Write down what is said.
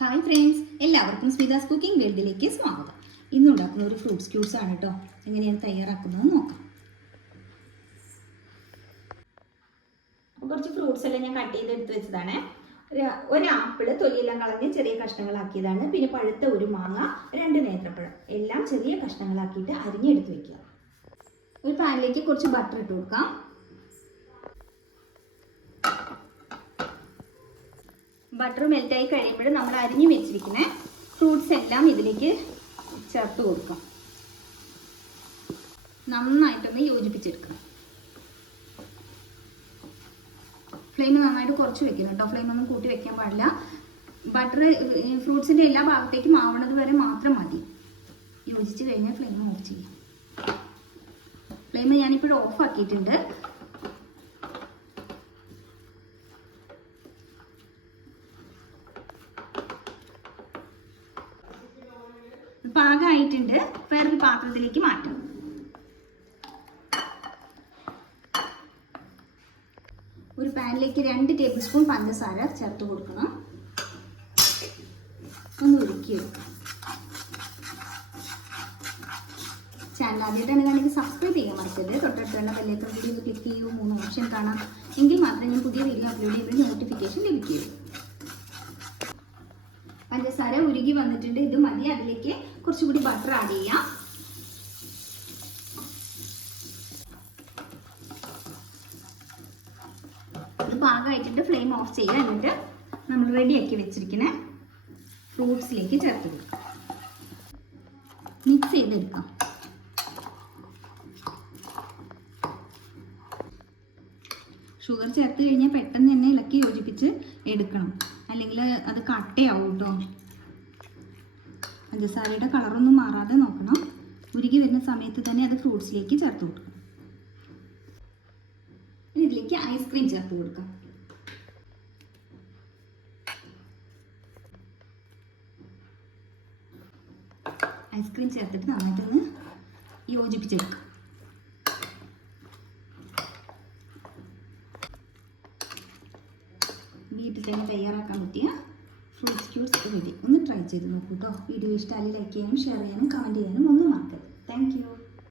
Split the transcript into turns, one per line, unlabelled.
Hi friends എല്ലാവർക്കും സ്മിതാസ് cooking വേൾഡിലേക്ക് സ്വാഗതം. ഇന്ന് ഉണ്ടാക്കുന്ന ഒരു ഫ്രൂട്ട്സ് ക്യൂട്ട്സ് ആണ് കേട്ടോ എങ്ങനെയാണ് തയ്യാറാക്കുന്നത് നോക്കാം. കുറച്ച് ഫ്രൂട്ട്സ് എല്ലാം ഞാൻ കട്ട് ചെയ്ത് എടുത്ത് വെച്ചതാണ്. ഒരു- ആപ്പിൾ തൊലിയെല്ലാം കളഞ്ഞ് ചെറിയ കഷ്ണങ്ങളാക്കിയതാണ്. പിന്നെ പഴുത്ത ഒരു മാങ്ങ രണ്ട് നേന്ത്രപ്പഴം. എല്ലാം ചെറിയ കഷ്ണങ്ങളാക്കിയിട്ട് അരിഞ്ഞെടുത്ത് വെക്കുക. ഒരു പാനിലേക്ക് കുറച്ച് ബട്ടർ ഇട്ട് കൊടുക്കാം. ബട്ടർ മെൽറ്റായി കഴിയുമ്പോൾ നമ്മൾ അരിഞ്ഞു വെച്ചിരിക്കുന്ന ഫ്രൂട്ട്സ് എല്ലാം ഇതിലേക്ക് ചേർത്ത് കൊടുക്കാം. നന്നായിട്ടൊന്ന് യോജിപ്പിച്ചെടുക്കണം. ഫ്ലെയിം നന്നായിട്ട് കുറച്ച് വെക്കണം കേട്ടോ. ഫ്ലെയിം ഒന്നും കൂട്ടി വെക്കാൻ പാടില്ല. ബട്ടർ ഫ്രൂട്ട്സിന്റെ എല്ലാ ഭാഗത്തേക്കും ആവണത് വരെ മാത്രം മതി. യോജിച്ച് കഴിഞ്ഞാൽ ഫ്ലെയിം ഓഫ് ചെയ്യാം. ഫ്ലെയിം ഞാനിപ്പോഴും ഓഫ് ആക്കിയിട്ടുണ്ട്. പാകമായിട്ടുണ്ട് വേറൊരു പാത്രത്തിലേക്ക് മാറ്റാം. ഒരു പാനിലേക്ക് രണ്ട് ടേബിൾ സ്പൂൺ പഞ്ചസാര ചേർത്ത് കൊടുക്കണം. ഒന്ന് ഉരുക്കിയെടുക്കാം ചാനൽ ആദ്യമായിട്ടാണ് ഞാനിത് സബ്സ്ക്രൈബ് ചെയ്യാൻ മറക്കരുത്. തൊട്ടടുത്തുള്ള ബെല്ലേക്കൺ വീഡിയോ ക്ലിക്ക് ചെയ്യൂ. മൂന്ന് ഓപ്ഷൻ കാണാം. എങ്കിൽ മാത്രമേ ഞാൻ പുതിയ വീഡിയോ അപ്ലോഡ് ചെയ്യുമ്പോൾ നോട്ടിഫിക്കേഷൻ ലഭിക്കുകയുള്ളൂ പഞ്ചസാര ഉരുകി വന്നിട്ടുണ്ട്. ഇത് മതി. അതിലേക്ക് കുറച്ചുകൂടി ബട്ടർ ആഡ് ചെയ്യാം. ഇത് പാകമായിട്ടുണ്ട്. ഫ്ലെയിം ഓഫ് ചെയ്യുക എന്നിട്ട് നമ്മൾ റെഡിയാക്കി വെച്ചിരിക്കുന്ന ഫ്രൂട്ട്സിലേക്ക് ചേർത്ത് കൊടുക്കാം മിക്സ് ചെയ്തെടുക്കാം. ഷുഗർ ചേർത്ത് കഴിഞ്ഞാൽ പെട്ടെന്ന് തന്നെ ഇളക്കി യോജിപ്പിച്ച് എടുക്കണം. അല്ലെങ്കിൽ അത് കട്ടയാവും കേട്ടോ പഞ്ചസാരയുടെ കളറൊന്നും മാറാതെ നോക്കണം. ഉരുകി വരുന്ന സമയത്ത് തന്നെ അത് ഫ്രൂട്ട്സിലേക്ക് ചേർത്ത് കൊടുക്കണം. ഇതിലേക്ക് ഐസ്ക്രീം ചേർത്ത് കൊടുക്കാം. ഐസ്ക്രീം ചേർത്തിട്ട് നന്നായിട്ടൊന്ന് യോജിപ്പിച്ചെടുക്കാം. വീട്ടിൽ തന്നെ തയ്യാറാക്കാൻ പറ്റിയ ക്യൂട്ട്സ് റെഡി ഒന്ന് ട്രൈ ചെയ്ത് നോക്കൂ കേട്ടോ വീഡിയോ ഇഷ്ടമായി ലൈക്ക് ചെയ്യാനും ഷെയർ ചെയ്യാനും കമന്റ് ചെയ്യാനും ഒന്നും മറക്കരുത്. താങ്ക്